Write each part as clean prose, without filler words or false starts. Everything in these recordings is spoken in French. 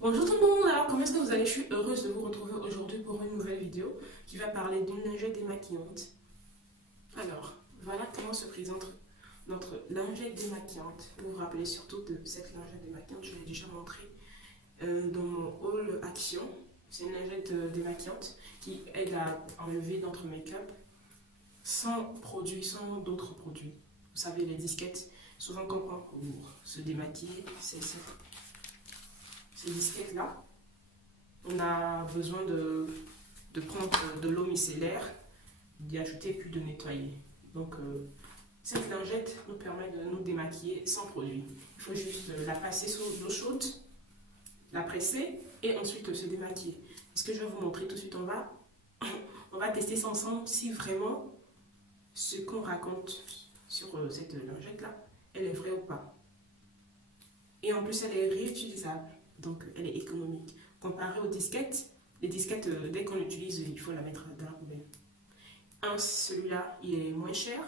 Bonjour tout le monde, alors comment est-ce que vous allez? Je suis heureuse de vous retrouver aujourd'hui pour une nouvelle vidéo qui va parler d'une lingette démaquillante. Alors, voilà comment se présente notre lingette démaquillante. Vous vous rappelez surtout de cette lingette démaquillante, je l'ai déjà montré dans mon haul action. C'est une lingette démaquillante qui aide à enlever notre make-up sans d'autres produits. Vous savez, les disquettes, souvent quand on prend pour se démaquiller, c'est ces disquettes-là. On a besoin de prendre de l'eau micellaire, d'y ajouter puis de nettoyer. Donc cette lingette nous permet de nous démaquiller sans produit. Il faut juste la passer sous l'eau chaude, la presser et ensuite se démaquiller. Ce que je vais vous montrer tout de suite, on va tester ça ensemble si vraiment ce qu'on raconte sur cette lingette-là, elle est vraie ou pas. Et en plus, elle est réutilisable, donc elle est économique. Comparé aux disquettes, les disquettes, dès qu'on l'utilise, il faut la mettre dans la poubelle. Celui-là, il est moins cher.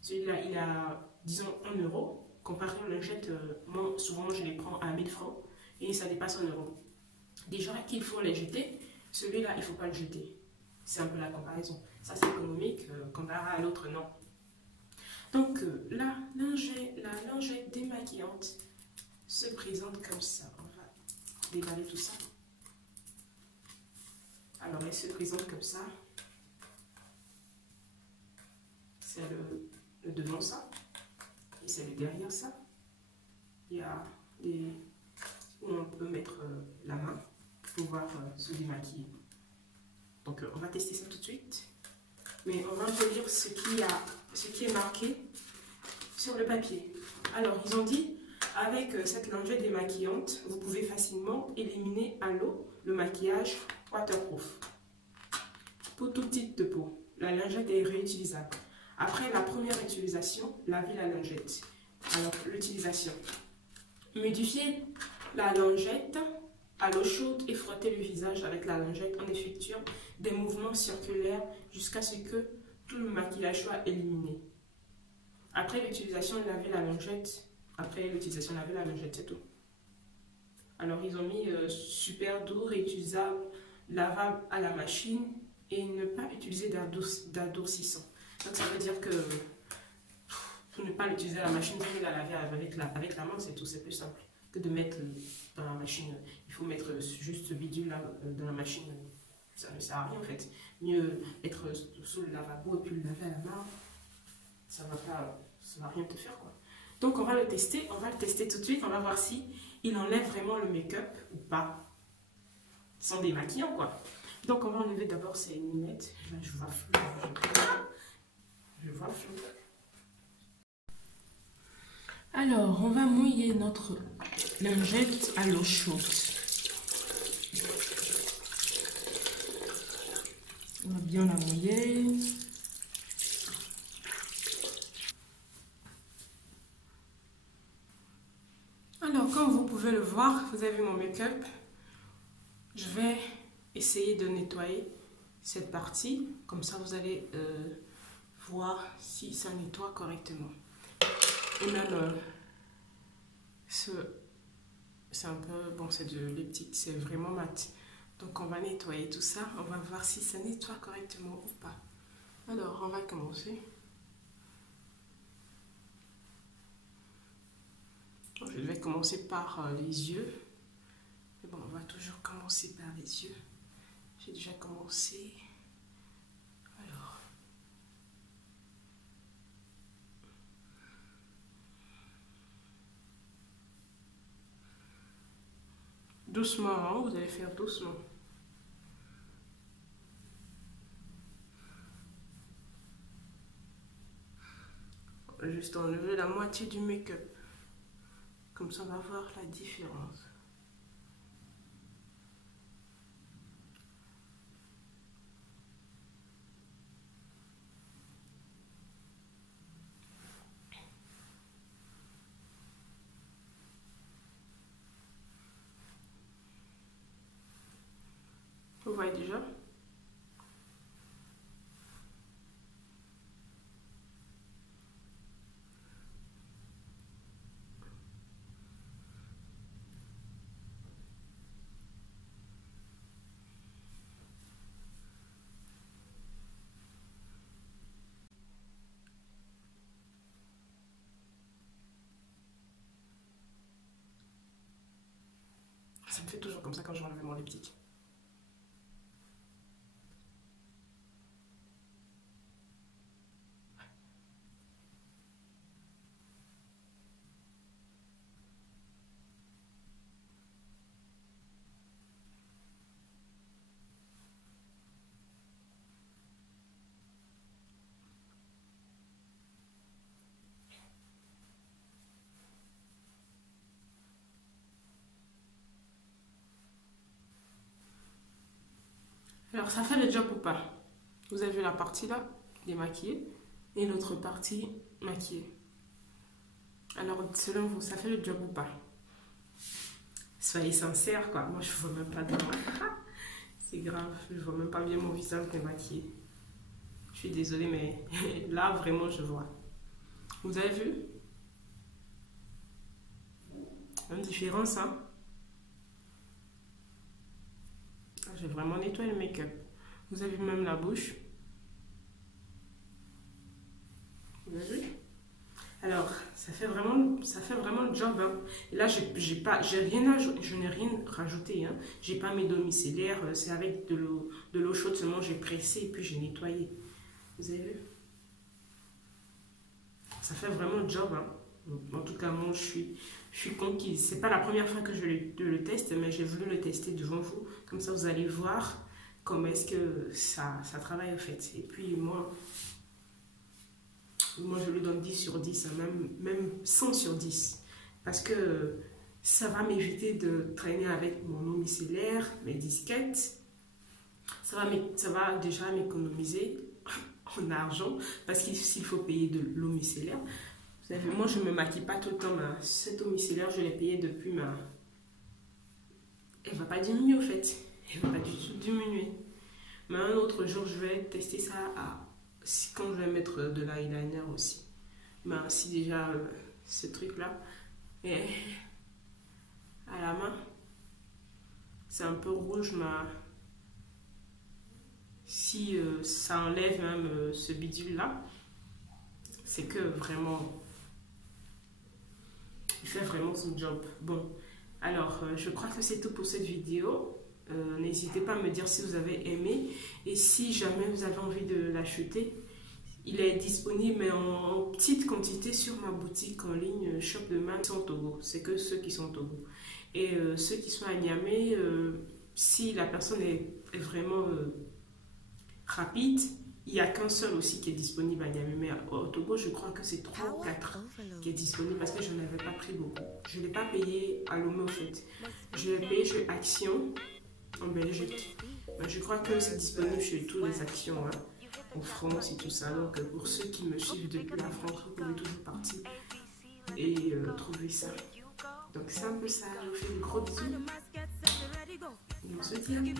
Celui-là, il a, disons, 1 euro. Comparé aux lingettes, moi, souvent, je les prends à 1000 francs et ça dépasse 1 euro. Des gens qu'il faut les jeter, celui-là, il ne faut pas le jeter. C'est un peu la comparaison. Ça, c'est économique, comparé à l'autre, non. Donc, la lingette démaquillante se présente comme ça. On va déballer tout ça. Alors, elle se présente comme ça. C'est le devant ça. Et c'est le derrière ça. Il y a des où on peut mettre la main pour pouvoir se démaquiller. Donc, on va tester ça tout de suite. Mais on va un peu lire ce qui est marqué sur le papier. Alors, ils ont dit, avec cette lingette démaquillante, vous pouvez facilement éliminer à l'eau le maquillage waterproof. Pour tout type de peau, la lingette est réutilisable. Après la première utilisation, lavez la lingette. Alors, l'utilisation. Modifiez la lingette à l'eau chaude et frottez le visage avec la lingette en effectuant des mouvements circulaires jusqu'à ce que tout le maquillage soit éliminé. Après l'utilisation, lavez la lingette. C'est tout. Alors, ils ont mis super doux, réutilisable, lavable à la machine et ne pas utiliser d'adoucissant. Donc, ça veut dire que pour ne pas l'utiliser à la machine, vous pouvez la laver avec la main, c'est tout, c'est plus simple que de mettre dans la machine. Il faut mettre juste ce bidule là dans la machine, ça ne sert à rien en fait. Mieux être sous le lavabo et puis le laver à la main, ça va rien te faire quoi. Donc on va le tester tout de suite, on va voir si il enlève vraiment le make-up ou pas, sans démaquillant quoi. Donc on va enlever d'abord ces lunettes. Là je vois flou, je vois flou. Alors, on va mouiller notre lingette à l'eau chaude. On va bien la mouiller. Alors, comme vous pouvez le voir, vous avez mon make-up. Je vais essayer de nettoyer cette partie. Comme ça, vous allez voir si ça nettoie correctement. Et même, c'est un peu, bon, c'est de l'elliptique, c'est vraiment mat. Donc, on va nettoyer tout ça. On va voir si ça nettoie correctement ou pas. Alors, on va commencer. Je vais commencer par les yeux. Mais bon, on va toujours commencer par les yeux. J'ai déjà commencé. Alors. Doucement, hein, vous allez faire doucement. Juste enlever la moitié du make-up. Comme ça, on va voir la différence. Vous voyez déjà? Ça me fait toujours comme ça quand je enlève mon lipstick. Alors, ça fait le job ou pas? Vous avez vu la partie là, démaquillée, et l'autre partie maquillée. Alors, selon vous, ça fait le job ou pas? Soyez sincères, quoi. Moi, je ne vois même pas de moi. C'est grave, je ne vois même pas bien mon visage démaquillé. Je suis désolée, mais là, vraiment, je vois. Vous avez vu? Une différence, hein? J'ai vraiment nettoyé le make-up. Vous avez vu même la bouche? Vous avez vu? Alors, ça fait vraiment le job. Hein. Et là, je n'ai rien rajouté. Hein. J'ai pas mis d'eau micellaire. C'est avec de l'eau chaude seulement. J'ai pressé et puis j'ai nettoyé. Vous avez vu? Ça fait vraiment le job. Hein. En tout cas, moi, je suis conquise. C'est pas la première fois que je le teste, mais j'ai voulu le tester devant vous. Comme ça, vous allez voir comment est-ce que ça travaille en fait. Et puis, moi, je lui donne 10 sur 10, hein, même 100 sur 10. Parce que ça va m'éviter de traîner avec mon eau micellaire, mes disquettes. Ça va déjà m'économiser en argent parce qu'il faut payer de l'eau micellaire. Vous savez, moi, je ne me maquille pas tout le temps. Cette eau micellaire, je l'ai payée depuis ma... Elle ne va pas diminuer, au fait. Elle ne va pas du tout diminuer. Mais un autre jour, je vais tester ça quand je vais mettre de l'eyeliner aussi. Ben, si déjà, ce truc-là est à la main, c'est un peu rouge, mais si ça enlève même ce bidule-là, c'est que vraiment... Il fait vraiment son job. Bon, alors, je crois que c'est tout pour cette vidéo. N'hésitez pas à me dire si vous avez aimé. Et si jamais vous avez envie de l'acheter, il est disponible mais en petite quantité sur ma boutique en ligne Shop de Man sont au Togo. C'est que ceux qui sont au Togo. Et ceux qui sont à Niamey, si la personne est vraiment rapide, il n'y a qu'un seul aussi qui est disponible à Niamey. Mais au Togo, je crois que c'est 3 ou 4 qui est disponible parce que je n'avais pas pris beaucoup. Je ne l'ai pas payé à Lomé, au fait. Je l'ai payé chez Action en Belgique. Mais je crois que c'est disponible chez tous les Actions, hein, en France et tout ça. Donc, pour ceux qui me suivent depuis la France, vous pouvez toujours partir et trouver ça. Donc, c'est un peu ça. Je vous fais de gros bisous. Et on se dit à plus.